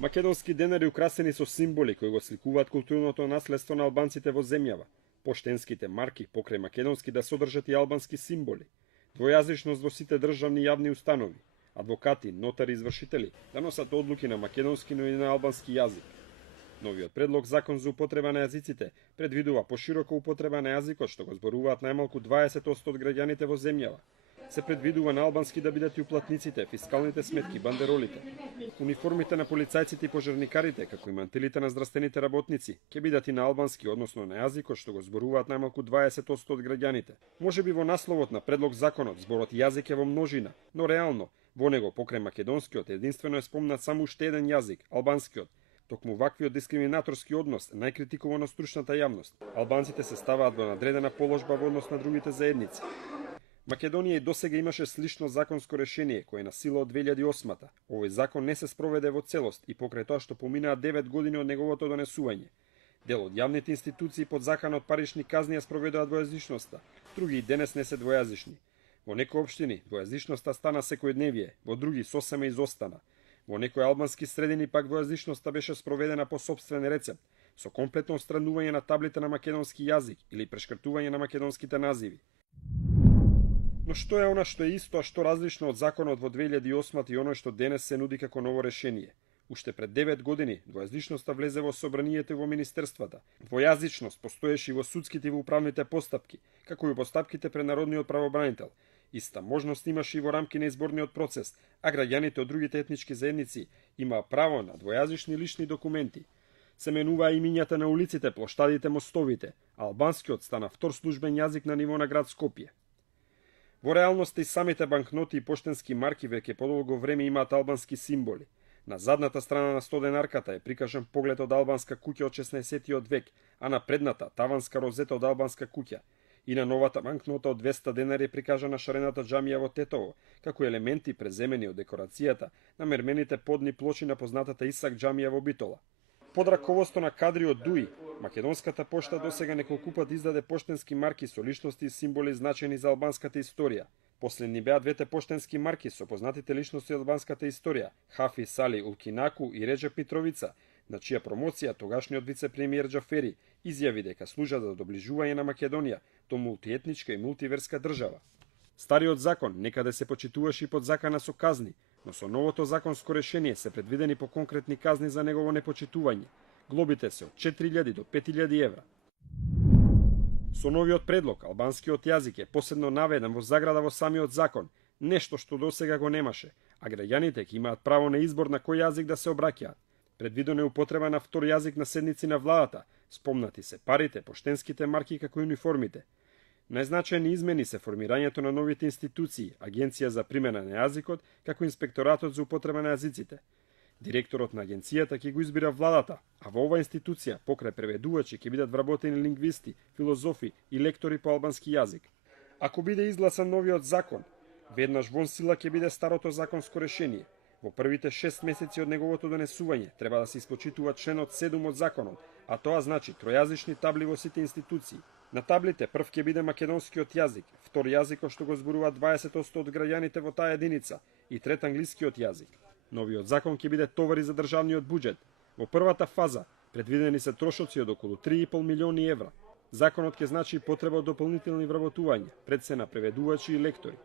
Македонски денари украсени со символи кои го сликуваат културното наследство на албанците во земјава. Поштенските марки покрај македонски да содржат и албански символи. Двојазичност во сите државни јавни установи. Адвокати, нотари, извршители да носат одлуки на македонски, но и на албански јазик. Новиот предлог закон за употреба на јазиците предвидува поширока употреба на јазикот што го зборуваат најмалку 20% од граѓаните во земјава. Се предвидува на албански да бидат и уплатниците, фискалните сметки, бандеролите. Униформите на полицајците и пожарникарите, како и мантилите на здравствените работници, ќе бидат и на албански, односно на јазикот што го зборуваат најмалку 20% од граѓаните. Можеби во насловот на предлог законот зборот јазик е во множина, но реално во него покрај македонскиот единствено е спомнат само уште еден јазик, албанскиот. Токму ваквиот дискриминаторски однос најкритикуван од стручната јавност. Албанците се ставаат во надредена положба во однос на другите заедници. Македонија и досега имаше слично законско решение кое е на сила од 2008-та. Овој закон не се спроведе во целост и покрај тоа што поминаа 9 години од неговото донесување. Дел од јавните институции под закана од парични казни ја спроведоа двојазичноста, други и денес не се двојазични. Во некои општини двојазичноста стана секојдневие, во други сосема изостана. Во некои албански средини пак двојазичноста беше спроведена по сопствен рецепт, со комплетно отстранување на таблите на македонски јазик или прешкртување на македонските називи. Но што е она што е исто, а што различно од законот во 2008 и оној што денес се нуди како ново решение? Уште пред 9 години двојазичноста влезе во собранието и во министерствата. Двојазичност постоеше и во судските и во управните постапки, како и во постапките пред народниот правобранител. Иста можност имаше и во рамки на изборниот процес, а граѓаните од другите етнички заедници имаа право на двојазични лични документи. Се менуваа имињата на улиците, плоштадите, мостовите, а албанскиот стана втор службен јазик на ниво на град Скопје. Во реалноста и самите банкноти и поштенски марки веќе подолго време имаат албански символи. На задната страна на 100 денарката е прикажан поглед од албанска куќа од 16 век, а на предната таванска розета од албанска куќа. И на новата банкнота од 200 денари е прикажана шарената џамија во Тетово, како елементи преземени од декорацијата на мермените подни плочи на познатата Исак џамија во Битола. Под раководство на кадри од ДУИ, Македонската пошта досега неколку пат издаде поштенски марки со личности и символи значени за албанската историја. Последни беа двете поштенски марки со познатите личности од албанската историја, Хафи Сали Улкинаку и Реджеп Митровица, на чија промоција тогашниот вице-премиер Џафери изјави дека служат за доближување на Македонија до мултиетничка и мултиверска држава. Стариот закон некаде се почитуваше и под закана со казни, но со новото законско решение се предвидени по конкретни казни за негово непочитување. Глобите се од 4000 до 5000 евра. Со новиот предлог, албанскиот јазик е посебно наведен во заграда во самиот закон, нешто што досега го немаше, а граѓаните ќе имаат право на избор на кој јазик да се обраќаат. Предвидено е употреба на втор јазик на седници на владата, спомнати се парите, поштенските марки како и униформите. Најзначајни измени се формирањето на новите институции, Агенција за примена на јазикот, како Инспекторатот за употреба на јазиците. Директорот на агенцијата ќе го избира владата, а во оваа институција покрај преведувачи ќе бидат вработени лингвисти, филозофи и лектори по албански јазик. Ако биде изгласан новиот закон, веднаш вон сила ќе биде старото законско решение. Во првите 6 месеци од неговото донесување треба да се испочитува членот 7 од законот, а тоа значи тројазични табли во сите институции. На таблите прв ќе биде македонскиот јазик, втор јазикот што го зборуваат 20% од граѓаните во таа единица и трет англискиот јазик. Новиот закон ќе биде товари за државниот буџет. Во првата фаза предвидени се трошоци од околу 3,5 милиони евра. Законот ќе значи и потреба од дополнителни вработувања, пред се на преведувачи и лектори.